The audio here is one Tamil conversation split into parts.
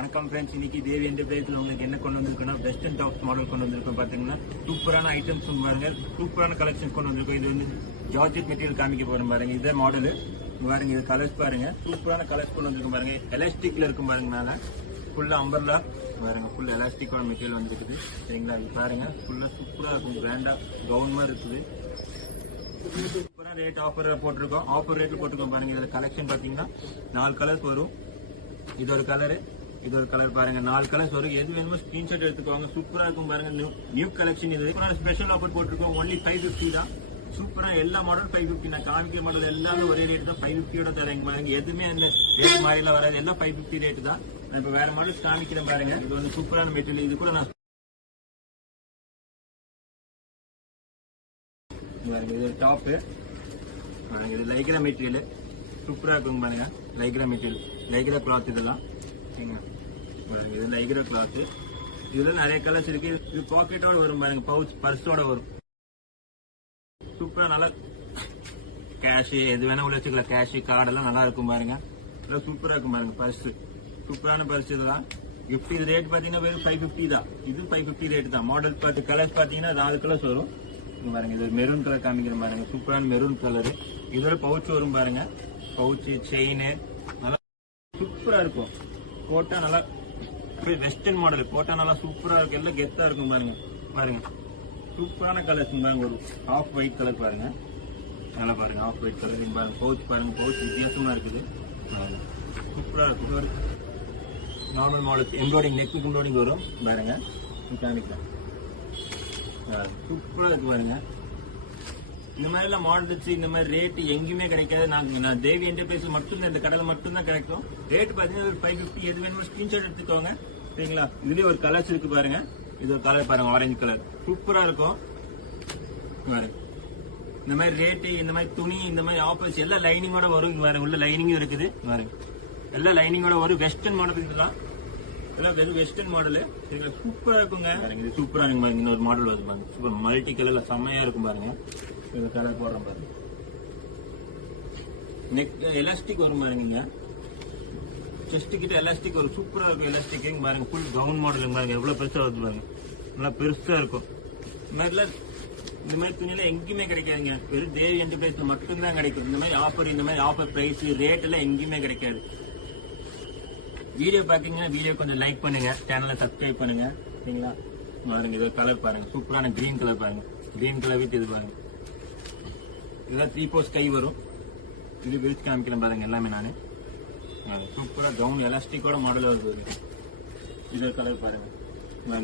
வணக்கம் ஃப்ரெண்ட்ஸ், இன்னைக்கு தேவி என்டர்பிரைஸ்ல உங்களுக்கு என்ன கொண்டு வந்திருக்கோம்னா வெஸ்டர்ன் டாப்ஸ் மாடல் கொண்டு வந்திருக்கோம். பாத்தீங்கன்னா சூப்பரான ஐட்டம்ஸ் பாருங்க, சூப்பரான கலெக்ஷன்ஸ் கொண்டு வந்திருக்கோம். இது வந்து ஜார்ஜெட் மெட்டீரியல் காமிக்க போறோம் பாருங்க. இதே மாடல் பாருங்க, இது கலர்ஸ் பாருங்க, சூப்பரான கலர்ஸ் கொண்டு வந்திருக்கும் பாருங்க. எலாஸ்டிக்ல இருக்கும் பாருங்க, மேல ஃபுல்லா அம்பர்லா பாருங்க, ஃபுல் எலாஸ்டிக்கான மெட்டீரியல் வந்துருக்குது. சரிங்களா, இது பாருங்க ஃபுல்லா சூப்பரா இருக்கும், கிராண்டா கவுன் மாதிரி இருக்குது. சூப்பரா ரேட் ஆஃபர் போட்டிருக்கோம், ஆஃபர் ரேட்ல போட்டிருக்கோம் பாருங்க. இதுல கலெக்ஷன் பாத்தீங்கன்னா 4 கலர்ஸ் வரும். இது ஒரு கலரு, இது ஒரு கலர் பாருங்க, 4 கலர்ஸ் வரும். எது வேணுமோ ஸ்கிரீன்ஷாட் எடுத்துக்கோங்க. சூப்பரா இருக்கும் பாருங்க, நியூ கலெக்ஷன். இது ஸ்பெஷல் ஆஃபர் போட்டிருக்கோம். ஒன்லி 550 தான். சூப்பரா எல்லா மாடல் 550. நான் காமிக்க மாடல் எல்லாமே ஒரே ரேட் தான், 550 தரேங்க பாருங்க. எதுவுமே அந்த ரேட் மாதிரிலாம் வராது, எல்லாம் 550 ரேட் தான். நான் இப்ப வேற மாடல்ஸ் காமிக்கிறேன் பாருங்க. இது வந்து சூப்பரான மெட்டீரியல். இது கூட நான் இது டாப்பு, இது லைக்ரா மெட்டீரியல், சூப்பரா இருக்கும் பாருங்க. லைக்ரா மெட்டீரியல், லைக்ரா கிளாத் இதெல்லாம். இது லைக்ரா கிளாத். இதுல நிறைய கலர்ஸ் இருக்கு. இது பாக்கெட்டோட வரும் பாருங்க, பவுச் பர்ஸோட வரும். சூப்பரா நல்லா கேஷ் எது வேணா உள்ள வச்சுக்கலாம். கேஷ் கார்டெல்லாம் நல்லா இருக்கும் பாருங்க. சூப்பரா இருக்கும் பாருங்க. பர்ஸ் சூப்பரான பர்ஸ் இதெல்லாம். கிஃப்ட் இது ரேட் பாத்தீங்கன்னா வெறும் 550 தான். இது 550 ரேட் தான். மாடல் பார்த்து கலர்ஸ் பாத்தீங்கன்னா 4 கலர்ஸ் வரும் பாருங்க. இது மெரூன் கலர் காமிக்கிற பாருங்க, சூப்பரான மெரூன் கலர். இதோட பவுச் வரும் பாருங்க, பவுச் செயின் நல்லா சூப்பரா இருக்கும். போட்டா நல்லா வெஸ்டர்ன் மாடல், போட்டா நல்லா சூப்பரா இருக்கு, எல்லாம் கெத்தா இருக்கும் பாருங்க. பாருங்க சூப்பரான கலர்ஸ் பாருங்க. ஒரு ஆஃப் ஒயிட் கலர் பாருங்க, நல்லா பாருங்க, ஆஃப் ஒயிட் கலர் பாருங்க. பவுச் பாருங்க, பவுச் வித்தியாசமா இருக்குது, சூப்பரா இருக்கு. ஒரு normal model embroidering, neck embroidering வரும் பாருங்க. காமிக்கலாம், சூப்பரா இருக்கு பாருங்க. இந்த மாதிரி எல்லாம் மாடல்ஸ், இந்த மாதிரி ரேட் எங்கேயுமே கிடைக்காது. நான் தேவி என்டர்பிரைஸ் மட்டும் இந்த கடையில மட்டும் தான் கிடைக்கும். ரேட் பாத்தீங்கன்னா 550. எது வேணுமோ ஸ்கிரீன்ஷாட் எடுத்துக்கோங்க. சரிங்களா, இதுலயே ஒரு கலர்ஸ் இருக்கு பாருங்க. இது ஒரு கலர் பாருங்க, ஆரஞ்சு கலர், சூப்பரா இருக்கும் பாருங்க. இந்த மாதிரி ரேட்டு, இந்த மாதிரி துணி, இந்த மாதிரி ஆஃபர்ஸ் எல்லாம் லைனிங்கோட வரும். இங்க பாருங்க, உள்ள லைனிங்கும் இருக்குது பாருங்க, எல்லாம் லைனிங்கோட வரும். வெஸ்டர்ன் மாடல் இதுதான், எல்லாம் வெறும் வெஸ்டர்ன் மாடலு. சூப்பரா இருக்குங்க பாருங்க. இது சூப்பரா இருக்கு பாருங்க. இன்னொரு மாடல் வருது பாருங்க, சூப்பர் மல்டி கலர்ல செம்மையா இருக்கும் பாருங்க. இது கலர் போடுறோம் பாருங்க. நெக் எலாஸ்டிக் வரும் பாருங்க, செஸ்ட் கிட்ட எலாஸ்டிக் வரும், சூப்பரா இருக்கும் எலாஸ்டிக் பாருங்க. ஃபுல் கவுன் மாடல் பாருங்க, எவ்வளவு பெருசா வருது பாருங்க, நல்லா பெருசா இருக்கும். இந்த மாதிரி துணியெல்லாம் எங்கேயுமே கிடைக்காதுங்க, வெறும் தேவி என்டர்பிரைஸ்ல மட்டும்தான் கிடைக்கும். இந்த மாதிரி ஆஃபர் பிரைஸ் ரேட் எல்லாம் எங்கேயுமே கிடைக்காது. வீடியோ பாத்தீங்கன்னா வீடியோ கொஞ்சம் லைக் பண்ணுங்க, சேனலை சப்ஸ்கிரைப் பண்ணுங்க. சரிங்களா, பாருங்க இது கலர் பாருங்க, சூப்பரான கிரீன் கலர் பாருங்க. கிரீன் கலர் வித் இது பாருங்க, இதெல்லாம் 3/4 கை வரும். இது விரிச்சு காமிக்கிறேன் பாருங்க எல்லாமே நானு. சூப்பரா கவுன் எலாஸ்டிக்கோட மாடல் வருது. இது கலர் பாருங்க,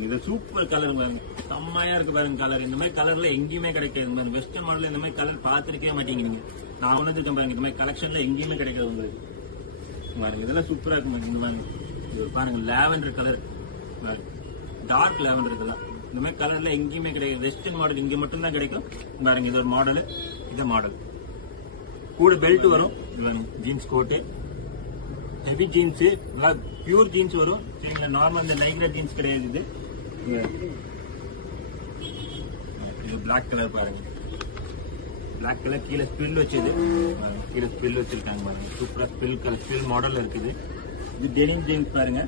இது சூப்பர் கலர் பாருங்க, செம்மையா இருக்கு பாருங்க கலர். இந்த மாதிரி கலர்ல எங்கேயுமே கிடைக்காது. வெஸ்டர்ன் மாடல் இந்த மாதிரி கலர் பாத்துருக்கவே மாட்டீங்க நீங்க. நான் உணர்ந்துருக்கேன் பாருங்க, இந்த மாதிரி கலெக்ஷன்ல எங்கேயுமே கிடைக்காது உங்களுக்கு பாருங்க. இதெல்லாம் சூப்பரா இருக்கும் இந்த மாதிரி. இது பாருங்க, லாவெண்டர் கலர், டார்க் லாவெண்டர் இதெல்லாம். இந்த மாதிரி கலர்ல எங்கேயுமே கிடையாது. வெஸ்டர்ன் மாடல் இங்க மட்டும் தான் கிடைக்கும் பாருங்க. இது ஒரு மாடல், இது மாடல். கூட பெல்ட் வரும், ஜீன்ஸ் கோட்டு, ஹெவி ஜீன்ஸ், பியூர் ஜீன்ஸ் வரும். சரிங்களா, நார்மல் இந்த லைக்ரா ஜீன்ஸ் கிடையாது. இது பிளாக் கலர் பாருங்க, பிளாக் கலர். கீழே ஸ்பில் வச்சது, கீழே ஸ்பில் வச்சிருக்காங்க பாருங்க, சூப்பரா ஸ்பில் கலர், ஸ்பில் மாடல் இருக்குது. இது டெனிம் ஜீன்ஸ் பாருங்க,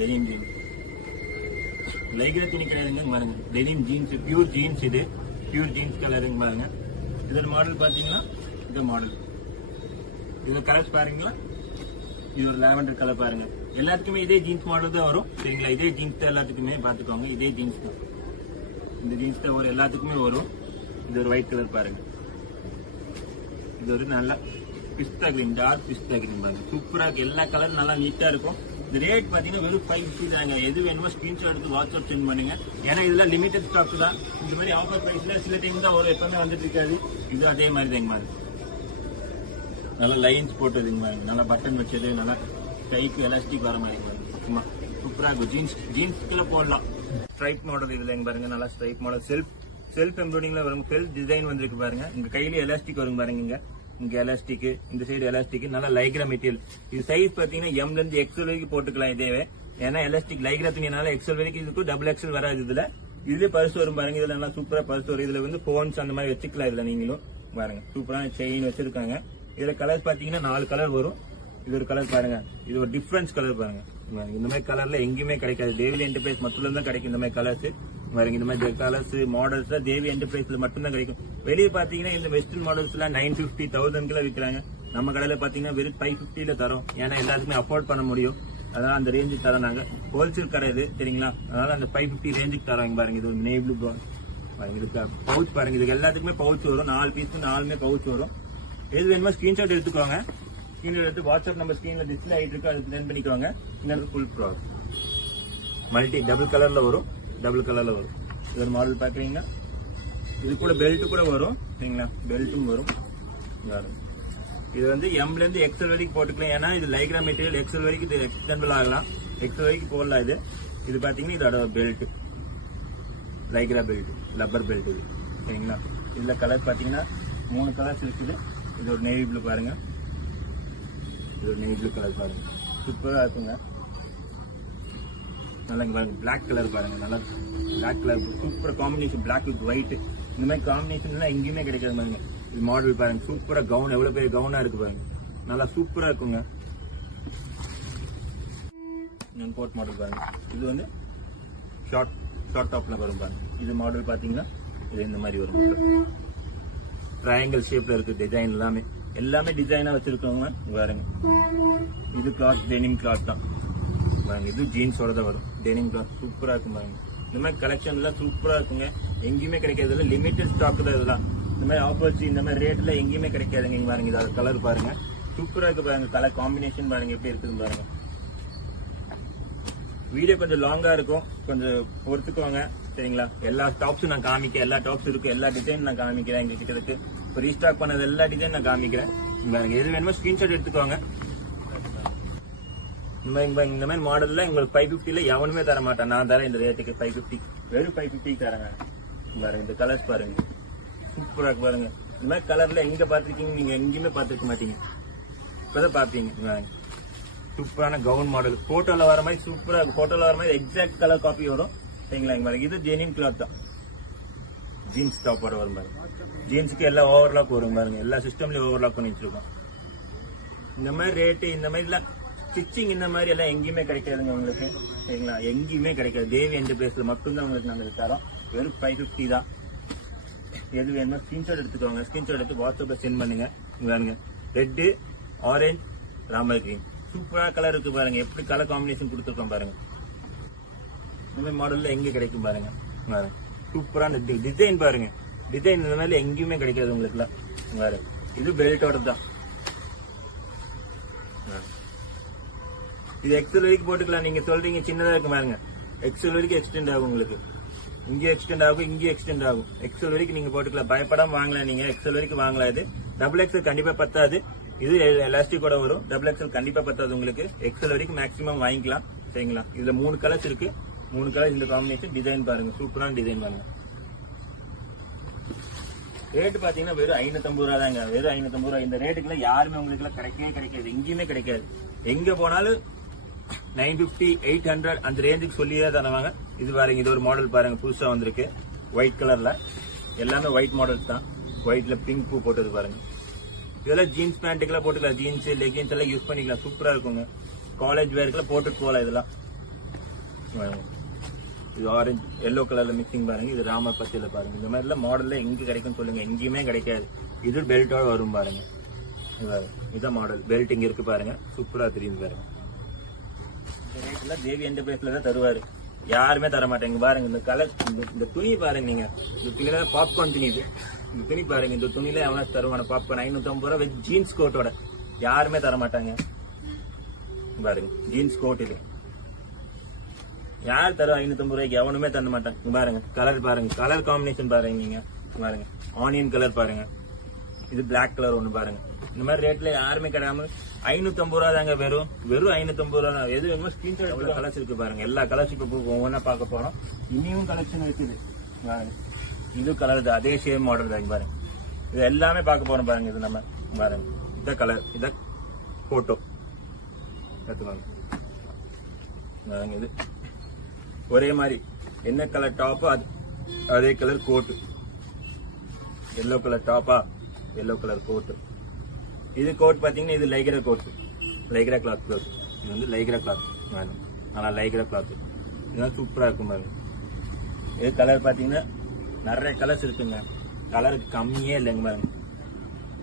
டெனிம் ஜீன்ஸ் லைக்ரா துணி கிடையாதுங்க பாருங்க. டெனிம் ஜீன்ஸ், பியூர் ஜீன்ஸ், இது பியூர் ஜீன்ஸ் கலருங்க பாருங்க. இதோட மாடல் பாத்தீங்கன்னா இந்த மாடல். இது கலர்ஸ் பாருங்களா, இது ஒரு லாவெண்டர் கலர் பாருங்க. எல்லாத்துக்குமே இதே ஜீன்ஸ் மாடல் தான் வரும். சரிங்களா, இதே ஜீன்ஸ் தான் எல்லாத்துக்குமே பாத்துக்கோங்க. இதே ஜீன்ஸ் தான், இந்த ஜீன்ஸ் தான் வரும், எல்லாத்துக்குமே வரும். இது ஒரு ஒயிட் கலர் பாருங்க. இது ஒரு நல்ல பிஸ்தா கிரீன், டார்க் பிஸ்தா கிரீன் பாருங்க, சூப்பரா இருக்கு. எல்லா கலரும் நல்லா நீட்டா இருக்கும். இந்த ரேட் பாத்தீங்கன்னா வெறும் 550 தாங்க. எது வேணுமோ ஸ்கிரீன்ஷாட் எடுத்து வாட்ஸ்அப் சென்ட் பண்ணுங்க. ஏன்னா இதெல்லாம் லிமிடெட் ஸ்டாக் தான். இந்த மாதிரி ஆஃபர் பிரைஸ்ல சில டைம் தான் வரும், எப்பவுமே வந்துட்டு இருக்காது. இது அதே மாதிரி தான் மாதிரி நல்லா லைன்ஸ் போட்டதுங்க மாதிரி, நல்லா பட்டன் வச்சது, நல்லா கைக்கு எலாஸ்டிக் வர மாதிரி பாருங்க. சூப்பரா இருக்கும். ஜீன்ஸ்க்குள்ள போடலாம். ஸ்ட்ரைப் மாடல் இதுல பாருங்க, நல்லா ஸ்ட்ரைப் மாடல். செல்ஃப் எம்ப்ராய்டிங்ல வரும், செல்ஃப் டிசைன் வந்திருக்கு பாருங்க. உங்க கையில எலாஸ்டிக் வரும் பாருங்க, இங்க எலாஸ்டிக், இந்த சைடு எலாஸ்டிக், நல்லா லைக்ரா மெட்டீரியல். இது சைஸ் பாத்தீங்கன்னா எம்ல இருந்து எக்ஸல் வரைக்கும் போட்டுக்கலாம் இதேவே. ஏன்னா எலாஸ்டிக் லைக்ரா துணினால எக்ஸல் வரைக்கும் இதுக்கு டபுள் எக்ஸல் வராது. இதுல பர்ஸ் வரும் பாருங்க, இதுல நல்லா சூப்பரா பர்ஸ் வரும். இதுல வந்து போன்ஸ் அந்த மாதிரி வச்சுக்கலாம். இதுல நீங்களும் பாருங்க, சூப்பரான செயின் வச்சிருக்காங்க. இதுல கலர்ஸ் பாத்தீங்கன்னா 4 கலர் வரும். இது ஒரு கலர் பாருங்க, இது ஒரு டிஃபரன்ஸ் கலர் பாருங்க. இந்த மாதிரி கலர்ல எங்கேயுமே கிடைக்காது, தேவி என்டர்பிரைஸ் மட்டும் தான் கிடைக்கும் இந்த மாதிரி கலர்ஸ். பாருங்க இந்த மாதிரி கலர்ஸ் மாடல்ஸ் தேவி என்டர்பிரைஸ்ல மட்டும் தான் கிடைக்கும். வெளியே பாத்தீங்கன்னா இந்த வெஸ்டர்ன் மாடல்ஸ் எல்லாம் 950, 1000 விற்கிறாங்க. நம்ம கடையில பாத்தீங்கன்னா வெறும் 550 தரோம். ஏன்னா எல்லாத்துக்குமே அஃபோர்ட் பண்ண முடியும், அதனால அந்த ரேஞ்சுக்கு தரோம். நாங்க ஹோல்சேல் கடை இது சரிங்களா, அதனால அந்த 550 ரேஞ்சுக்கு தரோம். பாருங்க இது ஒரு நேவி ப்ளூ பாருங்க, இதுக்கு பவுச் பாருங்க, இதுக்கு எல்லாத்துக்குமே பவுச் வரும். 4 பீஸ் 4மே பவுச் வரும். எது வேணுமோ ஸ்கிரீன்ஷாட் எடுத்துக்கோங்க. ஸ்கிரீன்ஷாட் எடுத்து வாட்ஸ்அப் நம்பர் ஸ்கிரீன்ல டிஸ்பிளே ஆயிட்டு இருக்கு, அதுக்கு சென்ட் பண்ணிக்கோங்க. இந்த ஃபுல் ப்ராடக்ட் மல்டி டபுள் கலர்ல வரும், டபுள் கலர்ல வரும். இது ஒரு மாடல் பாக்குறீங்கன்னா இது கூட பெல்ட் கூட வரும் சரிங்களா, பெல்ட்டும் வரும். இது வந்து எம்ல இருந்து எக்ஸல் வரைக்கும் போட்டுக்கலாம், ஏன்னா இது லைக்ரா மெட்டீரியல். எக்ஸல் வரைக்கும் இது எக்ஸ்டெண்டபிள் ஆகலாம், எக்ஸல் வரைக்கும் போடலாம். இது பாத்தீங்கன்னா இதோட belt Lycra belt, rubber belt இது சரிங்களா. இதுல கலர் பாத்தீங்கன்னா 3 கலர்ஸ் இருக்குது. இது ஒரு நேவி ப்ளூ பாருங்க, இது ஒரு நேவி ப்ளூ கலர் பாருங்க, சூப்பரா இருக்குங்க. நல்லா பாருங்க பிளாக் கலர் பாருங்க, நல்லா black colour super combination, black with white. இந்த மாதிரி காம்பினேஷன் எங்கேயுமே கிடைக்காது பாருங்க. இது மாடல் பாருங்க, சூப்பரா கவுன், எவ்வளவு பெரிய கவுனா இருக்கு பாருங்க, நல்லா சூப்பரா இருக்குங்க. போர்ட் மாடல் பாருங்க, இது வந்து ஷார்ட் டாப்ல வரும் பாருங்க. இது மாடல் பாத்தீங்கன்னா இது இந்த மாதிரி வரும், ட்ரையாங்கிள் ஷேப்ல இருக்கு. டிசைன் எல்லாமே டிசைனா வச்சிருக்கோங்க பாருங்க. இது கிளாத் டெனிம் கிளாத் தான் பாருங்க, இது ஜீன்ஸோட தான் வரும். டெனிம் கிளாத் சூப்பரா இருக்கும் பாருங்க. இந்த மாதிரி கலெக்ஷன் எல்லாம் சூப்பரா இருக்குங்க, எங்கேயுமே கிடைக்காது. லிமிடெட் ஸ்டாக் தான் இதெல்லாம். இந்த மாதிரி ஆஃபர்ஸ் இந்த மாதிரி ரேட்ல எங்கேயுமே கிடைக்காதுங்க. இங்க பாருங்க, இதோட கலர் பாருங்க, சூப்பரா இருக்கு பாருங்க. கலர் காம்பினேஷன் பாருங்க எப்படி இருக்குது பாருங்க. வீடியோ கொஞ்சம் லாங்கா இருக்கும், கொஞ்சம் பொறுத்துக்கோங்க சரிங்களா. எல்லா டாப்ஸும் நான் காமிக்கிறேன், எல்லா டாப்ஸ் இருக்கு, எல்லா டிசைன் நான் காமிக்கிறேன். எங்க கிட்ட இருக்கு இப்போ ரீஸ்டாக் பண்ணது எல்லா டிசைன் நான் காமிக்கிறேன் பாருங்க. எது வேணுமோ ஸ்கிரீன்ஷாட் எடுத்துக்கோங்க. இந்த மாதிரி மாடல்ல உங்களுக்கு 550 எவனுமே தர மாட்டேன், நான் தரேன் இந்த ரேட்டுக்கு 550, வெறும் 550 தரேங்க பாருங்க. இந்த கலர்ஸ் பாருங்க சூப்பரா இருக்கு பாருங்க. இந்த மாதிரி கலர்ல எங்க பாத்திருக்கீங்க, நீங்க எங்கேயுமே பாத்துருக்க மாட்டீங்க, இப்பதான் பாத்தீங்க. சூப்பரான கவுன் மாடல், போட்டோல வர மாதிரி சூப்பரா இருக்கு. போட்டோல வர மாதிரி எக்ஸாக்ட் கலர் காப்பி வரும் சரிங்களா. இங்க பாருங்க, இது ஜெனின் கிளாத் தான், ஜீன்ஸ் டாப்போட வரும் பாருங்க. ஜீன்ஸுக்கு எல்லாம் ஓவர்லாக் வரும் பாருங்க, எல்லா சிஸ்டம்லயும் ஓவர்லாக் பண்ணி வச்சிருக்கோம். இந்த மாதிரி ரேட்டு, இந்த மாதிரி எல்லாம் ஸ்டிச்சிங் இந்த மாதிரி எல்லாம் எங்கேயுமே கிடைக்காதுங்க உங்களுக்கு சரிங்களா, எங்கேயுமே கிடைக்காது. தேவி என்டர்பிரைஸ்ல மட்டும்தான் உங்களுக்கு நாங்க தரோம், வெறும் 550 தான். எது வேணுமோ ஸ்கிரீன்ஷாட் எடுத்துக்கோங்க, ஸ்கிரீன்ஷாட் எடுத்து வாட்ஸ்அப்ல சென்ட் பண்ணுங்க. பாருங்க ரெட்டு, ஆரஞ்சு, ராமர் கிரீன், சூப்பரா கலர் இருக்கு பாருங்க. எப்படி கலர் காம்பினேஷன் கொடுத்துருக்கோம் பாருங்க. இந்த மாதிரி மாடல்ல எங்க கிடைக்கும் பாருங்க. பாருங்க சூப்பரான டிசைன் பாருங்க, டிசைன் இந்த மாதிரி எங்கேயுமே கிடைக்காது உங்களுக்கு எல்லாம். பாருங்க இது பெல்ட்டோட தான். இது எக்ஸல் வரைக்கும் போட்டுக்கலாம். நீங்க சொல்றீங்க சின்னதா இருக்கு பாருங்க, எக்ஸல் வரைக்கும் எக்ஸ்டெண்ட் ஆகும் உங்களுக்கு. இங்கே எக்ஸ்டெண்ட் ஆகும், இங்கே எக்ஸ்டெண்ட் ஆகும். எக்ஸல் வரைக்கும் நீங்க போட்டுக்கலாம், பயப்படாம வாங்கலாம். நீங்க எக்ஸல் வரைக்கும் வாங்கலாம். இது டபுள் எக்ஸல் கண்டிப்பா பத்தாது, இது எலாஸ்டிக்கோட வரும். டபுள் எக்ஸல் கண்டிப்பா பத்தாது உங்களுக்கு, எக்ஸல் வரைக்கும் மேக்ஸிமம் வாங்கிக்கலாம் சரிங்களா. இதுல 3 கலர்ஸ் இருக்கு, 3 கலர் இந்த காம்பினேஷன். டிசைன் பாருங்க, சூப்பரான டிசைன் பாருங்க. ரேட்டு பாத்தீங்கன்னா வெறும் 550 ரூபா தாங்க, வெறும் 550 ரூபா. இந்த ரேட்டுக்குள்ள யாருமே உங்களுக்கு எல்லாம் கிடைக்கவே கிடைக்காது, எங்கேயுமே கிடைக்காது. எங்க போனாலும் 950, 800 அந்த ரேஞ்சுக்கு சொல்லியே தருவாங்க. இது பாருங்க, இது ஒரு மாடல் பாருங்க, புதுசா வந்திருக்கு ஒயிட் கலர்ல. எல்லாமே ஒயிட் மாடல்ஸ் தான், ஒயிட்ல பிங்க் பூ போட்டது பாருங்க. இதெல்லாம் ஜீன்ஸ் பேண்ட்டுக்கெல்லாம் போட்டுக்கலாம், ஜீன்ஸ் லெகின்ஸ் எல்லாம் யூஸ் பண்ணிக்கலாம், சூப்பரா இருக்குங்க. காலேஜ் வேர்க்கெல்லாம் போட்டுட்டு போகலாம் இதெல்லாம். இது ஆரஞ்சு எல்லோ கலர்ல மிக்சிங் பாருங்க, இது ராமர் பச்சையில பாருங்க. இந்த மாதிரி எல்லாம் மாடல்ல எங்க கிடைக்கும் சொல்லுங்க, எங்கேயுமே கிடைக்காது. இது பெல்ட்டோட வரும் பாருங்க. இதான் மாடல், பெல்ட் இங்க இருக்கு பாருங்க, சூப்பரா தெரியுது பாருங்க. இந்த ரேட்ல தேவி என்டர்பிரைஸ்ல தான் தருவாரு, யாருமே தர மாட்டாங்க. பாருங்க இந்த கலர், இந்த துணி பாருங்க, நீங்க இந்த துணியில பாப்கார்ன் துணி, இது இந்த துணி பாருங்க, இந்த துணியில எவனா தருவான பாப்கார்ன் 550 ரூபா ஜீன்ஸ் கோட்டோட, யாருமே தர மாட்டாங்க. பாருங்க ஜீன்ஸ் கோட், இது யார் தரும் 550 ரூபாய்க்கு, எவனுமே தர மாட்டாங்க. பாருங்க கலர் பாருங்க, கலர் காம்பினேஷன் பாருங்க. நீங்க பாருங்க ஆனியன் கலர் பாருங்க, இது பிளாக் கலர் ஒண்ணு பாருங்க. இந்த மாதிரி ரேட்ல யாருமே கிடையாம 550 ரூபா தாங்க, வெறும் 550 ரூபா. எது வேணுமோ ஸ்கிரீன்ஷாட் எவ்வளவு கலர்ஸ் இருக்கு பாருங்க. எல்லா கலர்ஸ் இப்ப ஒவ்வொன்னா பார்க்க போறோம். இனியும் கலெக்ஷன் இருக்குது பாருங்க. இது கலர் தான், அதே சேம் மாடல் தான் பாருங்க. இது எல்லாமே பார்க்க போறோம் பாருங்க. இது நம்ம பாருங்க, இத கலர், இத போட்டோ பாருங்க. இது ஒரே மாதிரி என்ன கலர் டாப்போ அதே கலர் கோட்டு, எல்லோ கலர் டாப்பா எல்லோ கலர் கோட்டு. இது கோட் பாத்தீங்கன்னா இது Lycra coat, Lycra cloth blouse. இது வந்து லைக்ரா கிளாத் வேணும், நல்லா லைக்ரா கிளாத். இதெல்லாம் சூப்பராக இருக்கும் பாருங்க. இது கலர் பார்த்தீங்கன்னா நிறைய கலர்ஸ் இருக்குங்க, கலருக்கு கம்மியே இல்லைங்க பாருங்க.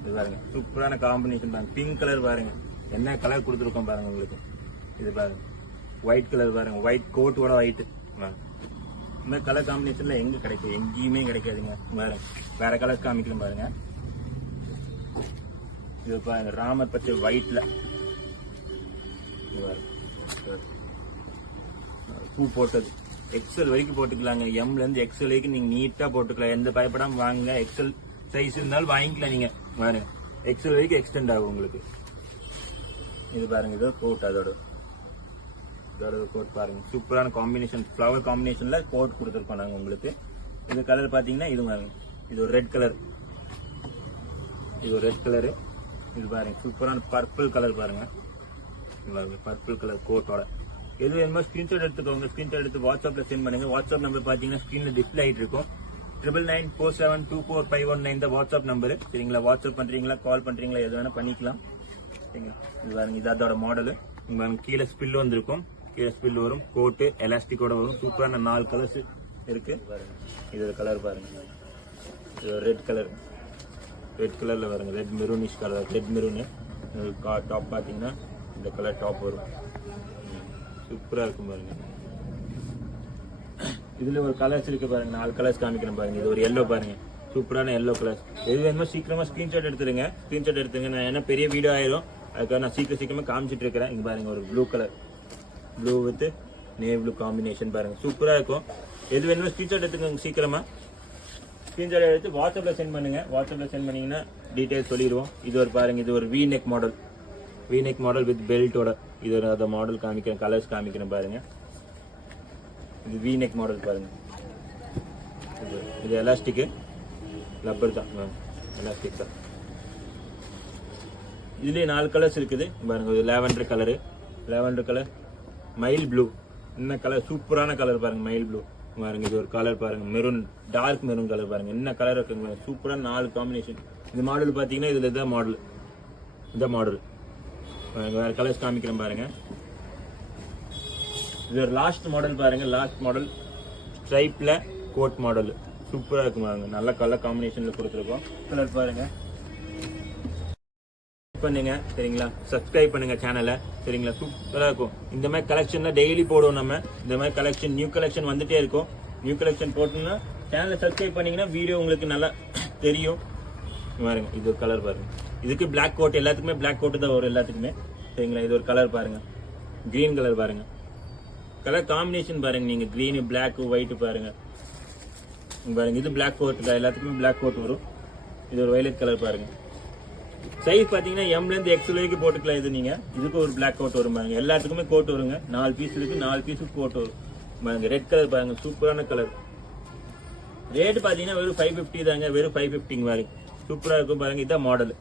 இது பாருங்க சூப்பரான காம்பினேஷன் பாருங்க. பிங்க் கலர் பாருங்க, என்ன கலர் கொடுத்துருக்கோம் பாருங்க உங்களுக்கு. இது பாருங்க ஒயிட் கலர் பாருங்க, ஒயிட் கோட்டோட ஒயிட். இந்த மாதிரி கலர் காம்பினேஷன்ல எங்க கிடைக்கும், எங்கேயுமே கிடைக்காதுங்க பாருங்க. வேற கலர் காமிக்கலாம் பாருங்க. இது பாருங்க ராமர் பச்சை ஒயிட்ல பூ போட்டது. எக்ஸல் வரைக்கும் போட்டுக்கலாங்க, எம்ல இருந்து எக்ஸல் வரைக்கும் நீங்க நீட்டா போட்டுக்கலாம், எந்த பயப்படாம வாங்குங்க. எக்ஸல் சைஸ் இருந்தாலும் வாங்கிக்கலாம் நீங்க பாருங்க, எக்ஸல் வரைக்கும் எக்ஸ்டெண்ட் ஆகும் உங்களுக்கு. இது பாருங்க இது கோட், அதோட கோட் பாருங்க சூப்பரான காம்பினேஷன், ஃப்ளவர் காம்பினேஷன்ல கோட் கொடுத்துருக்கோம் நாங்க உங்களுக்கு. இது கலர் பாத்தீங்கன்னா இது பாருங்க, இது ஒரு ரெட் கலர், இது ஒரு ரெட் கலரு. இது பாருங்க சூப்பரான பர்பிள் கலர் பாருங்க, பர்பிள் கலர் கோட்டோட. எது வேணுமோ ஸ்கிரீன்ஷாட் எடுத்துக்கோங்க, ஸ்கிரீன்ஷாட் எடுத்து வாட்ஸ்அப்ல சென்ட் பண்ணுங்க. வாட்ஸ்அப் நம்பர் பாத்தீங்கன்னா ஸ்கிரீன்ல டிஸ்பிளே ஆயிட்டு இருக்கும். 9994724519 தான் வாட்ஸ்அப் நம்பரு. சரிங்களா, வாட்ஸ்அப் பண்றீங்களா கால் பண்றீங்களா எது வேணா பண்ணிக்கலாம். சரிங்களா, இது பாருங்க இது அதோட மாடலு. கீழே ஸ்பில் வந்திருக்கும், கீழே ஸ்பில் வரும், கோட்டு எலாஸ்டிக்கோட வரும். சூப்பரான 4 கலர்ஸ் இருக்கு. இது ஒரு கலர் பாருங்க, இது ரெட் கலர், ரெட் கலர்ல பாருங்க, red maroonish colour, red maroon. Top பாத்தீங்கன்னா இந்த கலர் டாப் வரும், சூப்பரா இருக்கும் பாருங்க. இதுல ஒரு கலர்ஸ் இருக்கு பாருங்க, 4 கலர்ஸ் காமிக்கிறேன் பாருங்க. இது ஒரு எல்லோ பாருங்க, சூப்பரான எல்லோ கலர். எது வேணுமோ சீக்கிரமா ஸ்கிரீன்ஷாட் எடுத்துருங்க, ஸ்கிரீன்ஷாட் எடுத்துங்க. நான் என்ன பெரிய வீடியோ ஆயிரும், அதுக்காக நான் சீக்கிரமா காமிச்சிட்டு இருக்கிறேன். இங்க பாருங்க ஒரு blue colour, blue with navy blue combination பாருங்க, சூப்பரா இருக்கும். எது வேணுமோ ஸ்கிரீன்ஷாட் எடுத்துக்கோங்க சீக்கிரமா. ஸ்கிரீன்ஷாட் எடுத்து வாட்ஸ்அப்ல சென்ட் பண்ணுங்க. வாட்ஸ்அப்ல சென்ட் பண்ணீங்கன்னா டீடைல்ஸ் சொல்லிடுவோம். இது ஒரு பாருங்க, இது ஒரு V neck model, V neck model with பெல்ட்டோட. இது ஒரு அதை மாடல் காமிக்கிறேன், கலர்ஸ் காமிக்கிறேன் பாருங்க. இது வி நெக் மாடல் பாருங்க. இது எலாஸ்டிக் ரப்பர் தான், எலாஸ்டிக் தான். இதுலயே 4 கலர்ஸ் இருக்குது பாருங்க. இது lavender colour, lavender colour, mile blue. என்ன கலர், சூப்பரான கலர் பாருங்க, மைல் ப்ளூ பாருங்க. இது ஒரு கலர் பாருங்க, மெரூன், டார்க் மெரூன் கலர் பாருங்க. என்ன கலர் இருக்குங்க, சூப்பரான 4 காம்பினேஷன். இந்த மாடல் பாத்தீங்கன்னா இதுல இதான் மாடல், இந்த மாடல் வேற கலர்ஸ் காமிக்கிறேன் பாருங்க. இது ஒரு லாஸ்ட் மாடல் பாருங்க, லாஸ்ட் மாடல் ஸ்ட்ரைப்ல கோட் மாடல், சூப்பரா இருக்கும் பாருங்க. நல்ல கலர் காம்பினேஷன்ல கொடுத்துருக்கோம். கலர் பாருங்க பண்ணுங்க. சரிங்களா, சப்ஸ்கிரைப் பண்ணுங்க சேனலை. சரிங்களா, சூப்பரா இருக்கும். இந்த மாதிரி கலெக்ஷன்ல டெய்லி போடுவோம் நம்ம. இந்த மாதிரி கலெக்ஷன், நியூ கலெக்ஷன் வந்துட்டே இருக்கும். நியூ கலெக்ஷன் போட்டோம்னா சேனலை சப்ஸ்கிரைப் பண்ணீங்கன்னா வீடியோ உங்களுக்கு நல்லா தெரியும் பாருங்க. இது ஒரு கலர் பாருங்க, இதுக்கு பிளாக் கோட், எல்லாத்துக்குமே பிளாக் கோட் தான் வரும் எல்லாத்துக்குமே. சரிங்களா, இது ஒரு கலர் பாருங்க, கிரீன் கலர் பாருங்க. கலர் காம்பினேஷன் பாருங்க, நீங்க கிரீன் பிளாக் ஒயிட் பாருங்க பாருங்க. இது பிளாக் கோட் தான், எல்லாத்துக்குமே பிளாக் கோட் வரும். இது ஒரு வயலட் கலர் பாருங்க. சைஸ் பாத்தீங்கன்னா எம்ல இருந்து எக்ஸ்எல் வரைக்கும் போட்டுக்கலாம். இது நீங்க இதுக்கு ஒரு பிளாக் கோட் வரும் பாருங்க. எல்லாத்துக்குமே கோட் வருங்க, 4 பீஸ் இருக்கு, 4 பீஸுக்கு கோட் வரும் பாருங்க. ரெட் கலர் பாருங்க, சூப்பரான கலர். ரேட் பாத்தீங்கன்னா வெறும் 550 தாங்க, வெறும் 550 பாருங்க. சூப்பரா இருக்கும் பாருங்க. இதான் மாடல்.